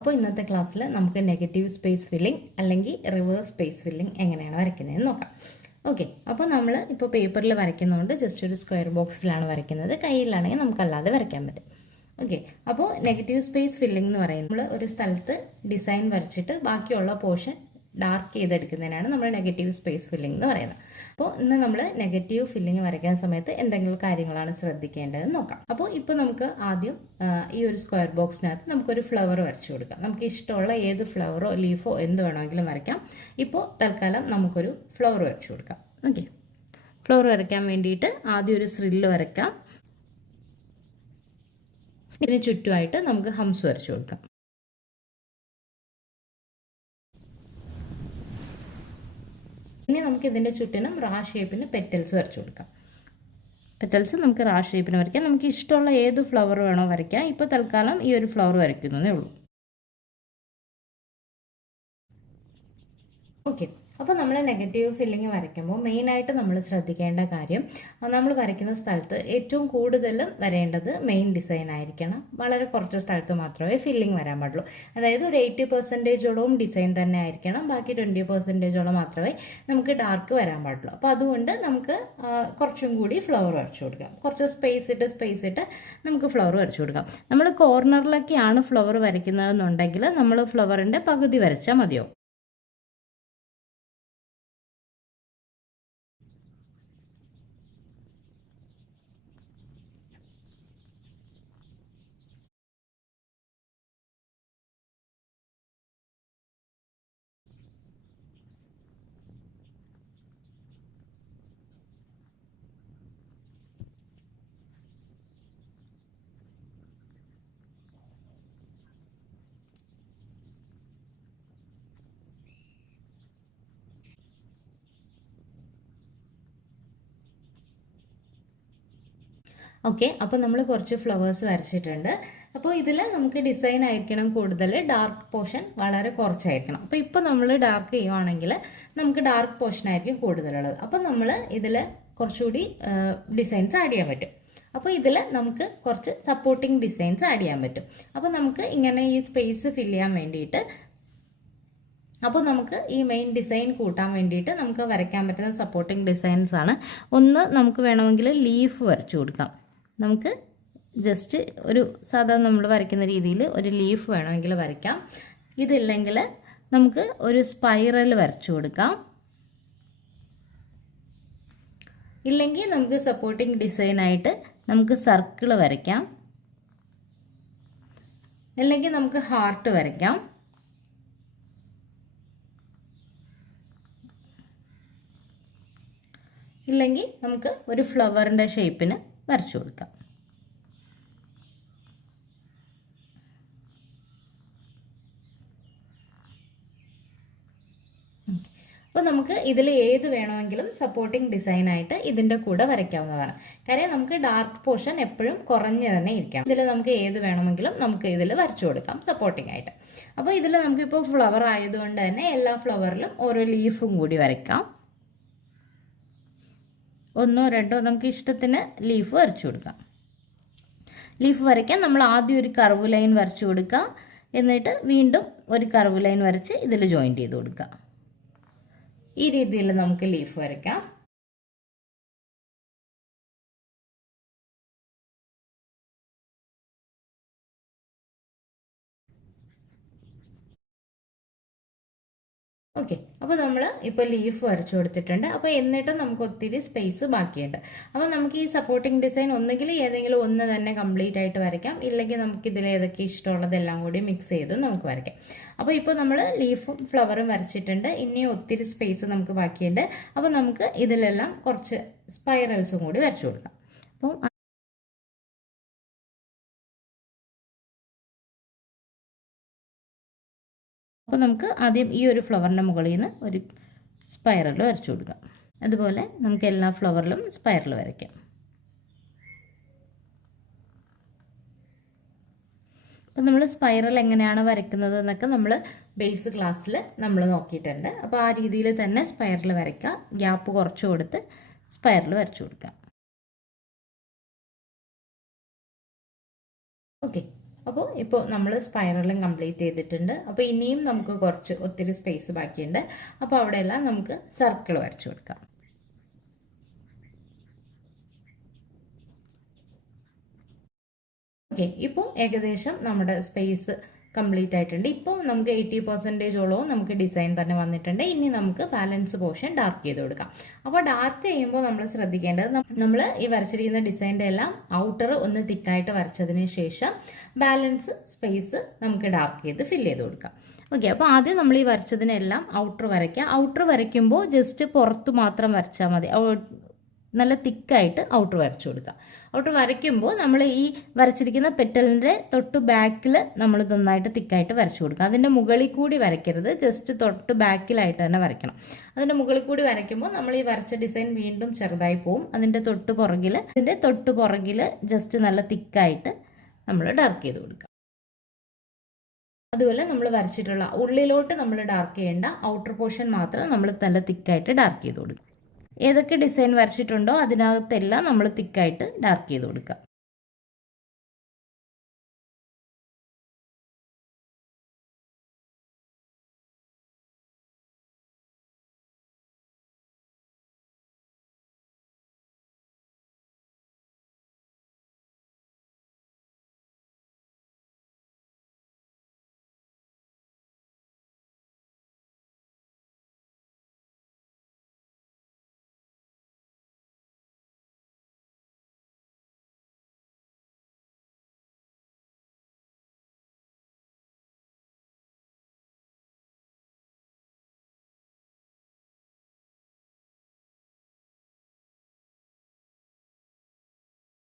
അപ്പോൾ ഇന്നത്തെ ക്ലാസ്സിൽ നമുക്ക് നെഗറ്റീവ് സ്പേസ് ഫില്ലിംഗ് അല്ലെങ്കിൽ റിവേഴ്സ് സ്പേസ് ഫില്ലിംഗ് എങ്ങനെയാണ് വരയ്ക്കുന്നതെന്ന് നോക്കാം. ഓക്കെ, അപ്പോൾ നമ്മൾ ഇപ്പോൾ പേപ്പറിൽ വരയ്ക്കുന്നതുകൊണ്ട് ജസ്റ്റ് ഒരു സ്ക്വയർ ബോക്സിലാണ് വരയ്ക്കുന്നത്. കയ്യിലാണെങ്കിൽ നമുക്കല്ലാതെ വരയ്ക്കാൻ പറ്റും. ഓക്കെ, അപ്പോൾ നെഗറ്റീവ് സ്പേസ് ഫില്ലിംഗ് എന്ന് പറയുന്നത് നമ്മൾ ഒരു സ്ഥലത്ത് ഡിസൈൻ വരച്ചിട്ട് ബാക്കിയുള്ള പോർഷൻ ഡാർക്ക് ചെയ്തെടുക്കുന്നതിനാണ് നമ്മൾ നെഗറ്റീവ് സ്പേസ് ഫില്ലിംഗ് എന്ന് പറയുന്നത്. അപ്പോൾ ഇന്ന് നമ്മൾ നെഗറ്റീവ് ഫില്ലിംഗ് വരയ്ക്കുന്ന സമയത്ത് എന്തെങ്കിലും കാര്യങ്ങളാണ് ശ്രദ്ധിക്കേണ്ടതെന്ന് നോക്കാം. അപ്പോൾ ഇപ്പോൾ നമുക്ക് ആദ്യം ഈ ഒരു സ്ക്വയർ ബോക്സിനകത്ത് നമുക്കൊരു ഫ്ലവർ വരച്ചു കൊടുക്കാം. നമുക്ക് ഇഷ്ടമുള്ള ഏത് ഫ്ലവറോ ലീഫോ എന്ത് വേണമെങ്കിലും വരയ്ക്കാം. ഇപ്പോൾ തൽക്കാലം നമുക്കൊരു ഫ്ലവർ വരച്ചു കൊടുക്കാം. ഓക്കെ, ഫ്ലവർ വരയ്ക്കാൻ വേണ്ടിയിട്ട് ആദ്യം ഒരു സ്രില്ല് വരയ്ക്കാം. ഇതിന് ചുറ്റുമായിട്ട് നമുക്ക് ഹംസ് വരച്ചു കൊടുക്കാം. ഇനി നമുക്ക് ഇതിൻ്റെ ചുറ്റിനും റാ ഷേപ്പിന് പെറ്റൽസ് വരച്ചു കൊടുക്കാം. പെറ്റൽസ് നമുക്ക് റാ ഷേപ്പിന് വരയ്ക്കാം. നമുക്ക് ഇഷ്ടമുള്ള ഏത് ഫ്ലവർ വേണോ വരയ്ക്കാം. ഇപ്പോൾ തൽക്കാലം ഈ ഒരു ഫ്ലവർ വരയ്ക്കുന്നതേ ഉള്ളൂ. ഓക്കെ, അപ്പോൾ നമ്മൾ നെഗറ്റീവ് ഫില്ലിംഗ് വരയ്ക്കുമ്പോൾ മെയിനായിട്ട് നമ്മൾ ശ്രദ്ധിക്കേണ്ട കാര്യം, നമ്മൾ വരയ്ക്കുന്ന സ്ഥലത്ത് ഏറ്റവും കൂടുതൽ വരേണ്ടത് മെയിൻ ഡിസൈൻ ആയിരിക്കണം. വളരെ കുറച്ച് സ്ഥലത്ത് മാത്രമേ ഫില്ലിംഗ് വരാൻ പാടുള്ളൂ. അതായത് ഒരു 80% ഡിസൈൻ തന്നെ ആയിരിക്കണം. ബാക്കി 20% മാത്രമേ നമുക്ക് ഡാർക്ക് വരാൻ പാടുള്ളൂ. അപ്പോൾ അതുകൊണ്ട് നമുക്ക് കുറച്ചും കൂടി ഫ്ലവർ വരച്ചു കൊടുക്കാം. കുറച്ച് സ്പേസ് ഇട്ട് നമുക്ക് ഫ്ലവർ വരച്ചു കൊടുക്കാം. നമ്മൾ കോർണറിലൊക്കെയാണ് ഫ്ലവർ വരയ്ക്കുന്നതെന്നുണ്ടെങ്കിൽ നമ്മൾ ഫ്ലവറിൻ്റെ പകുതി വരച്ചാൽ മതിയോ. ഓക്കെ, അപ്പോൾ നമ്മൾ കുറച്ച് ഫ്ലവേഴ്സ് വരച്ചിട്ടുണ്ട്. അപ്പോൾ ഇതിൽ നമുക്ക് ഡിസൈൻ ആയിരിക്കണം കൂടുതൽ, ഡാർക്ക് പോർഷൻ വളരെ കുറച്ചായിരിക്കണം. അപ്പോൾ ഇപ്പോൾ നമ്മൾ ഡാർക്ക് ചെയ്യുവാണെങ്കിൽ നമുക്ക് ഡാർക്ക് പോർഷൻ ആയിരിക്കും കൂടുതലുള്ളത്. അപ്പോൾ നമ്മൾ ഇതിൽ കുറച്ചുകൂടി ഡിസൈൻസ് ആഡ് ചെയ്യാൻ പറ്റും. അപ്പോൾ ഇതിൽ നമുക്ക് കുറച്ച് സപ്പോർട്ടിങ് ഡിസൈൻസ് ആഡ് ചെയ്യാൻ പറ്റും. അപ്പോൾ നമുക്ക് ഇങ്ങനെ ഈ സ്പേസ് ഫില്ല് ചെയ്യാൻ വേണ്ടിയിട്ട്, അപ്പോൾ നമുക്ക് ഈ മെയിൻ ഡിസൈൻ കൂട്ടാൻ വേണ്ടിയിട്ട് നമുക്ക് വരയ്ക്കാൻ പറ്റുന്ന സപ്പോർട്ടിങ് ഡിസൈൻസ് ആണ്. ഒന്ന് നമുക്ക് വേണമെങ്കിൽ ലീഫ് വരച്ചു കൊടുക്കാം. നമുക്ക് ജസ്റ്റ് ഒരു സാധാരണ നമ്മൾ വരയ്ക്കുന്ന രീതിയിൽ ഒരു ലീഫ് വേണമെങ്കിൽ വരയ്ക്കാം. ഇതില്ലെങ്കിൽ നമുക്ക് ഒരു സ്പൈറൽ വരച്ചു കൊടുക്കാം. ഇല്ലെങ്കിൽ നമുക്ക് സപ്പോർട്ടിങ് ഡിസൈനായിട്ട് നമുക്ക് സർക്കിൾ വരയ്ക്കാം. അല്ലെങ്കിൽ നമുക്ക് ഹാർട്ട് വരയ്ക്കാം. ഇല്ലെങ്കിൽ നമുക്ക് ഒരു ഫ്ലവറിൻ്റെ ഷേപ്പിന് വരച്ചു കൊടുക്കാം. അപ്പോൾ നമുക്ക് ഇതിൽ ഏത് വേണമെങ്കിലും സപ്പോർട്ടിങ് ഡിസൈനായിട്ട് ഇതിൻ്റെ കൂടെ വരയ്ക്കാവുന്നതാണ്. കാര്യം നമുക്ക് ഡാർക്ക് പോർഷൻ എപ്പോഴും കുറഞ്ഞ് തന്നെ ഇരിക്കണം. ഇതിൽ നമുക്ക് ഏത് വേണമെങ്കിലും നമുക്ക് ഇതിൽ വരച്ചു കൊടുക്കാം സപ്പോർട്ടിങ് ആയിട്ട്. അപ്പോൾ ഇതിൽ നമുക്കിപ്പോൾ ഫ്ലവർ ആയതുകൊണ്ട് തന്നെ എല്ലാ ഫ്ലവറിലും ഓരോ ലീഫും കൂടി വരയ്ക്കാം. ഒന്നോ രണ്ടോ നമുക്ക് ഇഷ്ടത്തിന് ലീഫ് വരച്ചു കൊടുക്കാം. ലീഫ് വരയ്ക്കാൻ നമ്മൾ ആദ്യം ഒരു കർവ് ലൈൻ വരച്ചു കൊടുക്കുക. എന്നിട്ട് വീണ്ടും ഒരു കർവ് ലൈൻ വരച്ച് ഇതിൽ ജോയിൻറ്റ് ചെയ്ത് കൊടുക്കുക. ഈ രീതിയിൽ നമുക്ക് ലീഫ് വരയ്ക്കാം. ഓക്കെ, അപ്പോൾ നമ്മൾ ഇപ്പോൾ ലീഫ് വരച്ചു കൊടുത്തിട്ടുണ്ട്. അപ്പോൾ എന്നിട്ടും നമുക്ക് ഒത്തിരി സ്പേസ് ബാക്കിയുണ്ട്. അപ്പോൾ നമുക്ക് ഈ സപ്പോർട്ടിങ് ഡിസൈൻ ഒന്നുകിൽ ഏതെങ്കിലും ഒന്ന് തന്നെ കംപ്ലീറ്റ് ആയിട്ട് വരയ്ക്കാം. ഇല്ലെങ്കിൽ നമുക്ക് ഇതിൽ ഏതൊക്കെ ഇഷ്ടമുള്ളതെല്ലാം കൂടി മിക്സ് ചെയ്ത് നമുക്ക് വരയ്ക്കാം. അപ്പോൾ ഇപ്പോൾ നമ്മൾ ലീഫും ഫ്ലവറും വരച്ചിട്ടുണ്ട്. ഇനിയും ഒത്തിരി സ്പേസ് നമുക്ക് ബാക്കിയുണ്ട്. അപ്പോൾ നമുക്ക് ഇതിലെല്ലാം കുറച്ച് സ്പൈറൽസും കൂടി വരച്ചു കൊടുക്കാം. അപ്പോൾ നമുക്ക് ആദ്യം ഈ ഒരു ഫ്ലവറിൻ്റെ മുകളിൽ നിന്ന് ഒരു സ്പൈറൽ വരച്ചു കൊടുക്കാം. അതുപോലെ നമുക്ക് എല്ലാ ഫ്ലവറിലും സ്പൈറൽ വരയ്ക്കാം. അപ്പോൾ നമ്മൾ സ്പൈറൽ എങ്ങനെയാണ് വരയ്ക്കുന്നത് എന്നൊക്കെ നമ്മൾ ബേസ് ക്ലാസ്സിൽ നമ്മൾ നോക്കിയിട്ടുണ്ട്. അപ്പോൾ ആ രീതിയിൽ തന്നെ സ്പൈറൽ വരയ്ക്കുക. ഗ്യാപ്പ് കുറച്ച് കൊടുത്ത് സ്പൈറൽ വരച്ചു കൊടുക്കുക. ഓക്കെ, അപ്പോൾ ഇപ്പോൾ നമ്മൾ സ്പൈറലും കംപ്ലീറ്റ് ചെയ്തിട്ടുണ്ട്. അപ്പോൾ ഇനിയും നമുക്ക് ഒത്തിരി സ്പേസ് ബാക്കിയുണ്ട്. അപ്പോൾ അവിടെയെല്ലാം നമുക്ക് സർക്കിൾ വരച്ചു കൊടുക്കാം. ഓക്കെ, ഇപ്പോൾ ഏകദേശം നമ്മുടെ സ്പേസ് കംപ്ലീറ്റ് ആയിട്ടുണ്ട്. ഇപ്പോൾ നമുക്ക് 80% നമുക്ക് ഡിസൈൻ തന്നെ വന്നിട്ടുണ്ട്. ഇനി നമുക്ക് ബാലൻസ് പോർഷൻ ഡാർക്ക് ചെയ്ത് കൊടുക്കാം. അപ്പോൾ ഡാർക്ക് ചെയ്യുമ്പോൾ നമ്മൾ ശ്രദ്ധിക്കേണ്ടത്, നമ്മൾ ഈ വരച്ചിരിക്കുന്ന ഡിസൈൻ്റെ എല്ലാം ഔട്ടർ ഒന്ന് തിക്കായിട്ട് വരച്ചതിന് ശേഷം ബാലൻസ് സ്പേസ് നമുക്ക് ഡാർക്ക് ചെയ്ത് ഫില്ല് ചെയ്ത് കൊടുക്കാം. ഓക്കെ, അപ്പോൾ ആദ്യം നമ്മൾ ഈ വരച്ചതിനെല്ലാം ഔട്ടർ വരയ്ക്കുക. ഔട്ടർ വരയ്ക്കുമ്പോൾ ജസ്റ്റ് പുറത്ത് മാത്രം വരച്ചാൽ മതി. നല്ല തിക്കായിട്ട് ഔട്ടർ വരച്ചു കൊടുക്കുക. ഔട്ടർ വരയ്ക്കുമ്പോൾ നമ്മൾ ഈ വരച്ചിരിക്കുന്ന പെറ്റലിൻ്റെ തൊട്ട് ബാക്കിൽ നമ്മൾ നന്നായിട്ട് തിക്കായിട്ട് വരച്ചു കൊടുക്കുക. അതിൻ്റെ മുകളിൽ കൂടി വരയ്ക്കരുത്, ജസ്റ്റ് തൊട്ട് ബാക്കിലായിട്ട് തന്നെ വരയ്ക്കണം. അതിൻ്റെ മുകളിൽ കൂടി വരയ്ക്കുമ്പോൾ നമ്മൾ ഈ വരച്ച ഡിസൈൻ വീണ്ടും ചെറുതായി പോവും. അതിൻ്റെ തൊട്ട് പുറകിൽ ജസ്റ്റ് നല്ല തിക്കായിട്ട് നമ്മൾ ഡാർക്ക് ചെയ്ത് കൊടുക്കുക. അതുപോലെ നമ്മൾ വരച്ചിട്ടുള്ള ഉള്ളിലോട്ട് നമ്മൾ ഡാർക്ക് ചെയ്യേണ്ട, ഔട്ടർ പോർഷൻ മാത്രം നമ്മൾ നല്ല തിക്കായിട്ട് ഡാർക്ക് ചെയ്ത് കൊടുക്കുക. ഏതൊക്കെ ഡിസൈൻ വരച്ചിട്ടുണ്ടോ അതിനകത്തെല്ലാം നമ്മൾ തിക്കായിട്ട് ഡാർക്ക് ചെയ്ത് കൊടുക്കുക.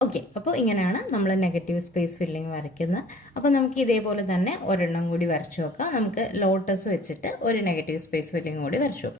ഓക്കെ, അപ്പോൾ ഇങ്ങനെയാണ് നമ്മൾ നെഗറ്റീവ് സ്പേസ് ഫില്ലിങ് വരയ്ക്കുന്നത്. അപ്പോൾ നമുക്ക് ഇതേപോലെ തന്നെ ഒരെണ്ണം കൂടി വരച്ചു നോക്കാം. നമുക്ക് ലോട്ടസ് വെച്ചിട്ട് ഒരു നെഗറ്റീവ് സ്പേസ് ഫില്ലിങ് കൂടി വരച്ചു നോക്കാം.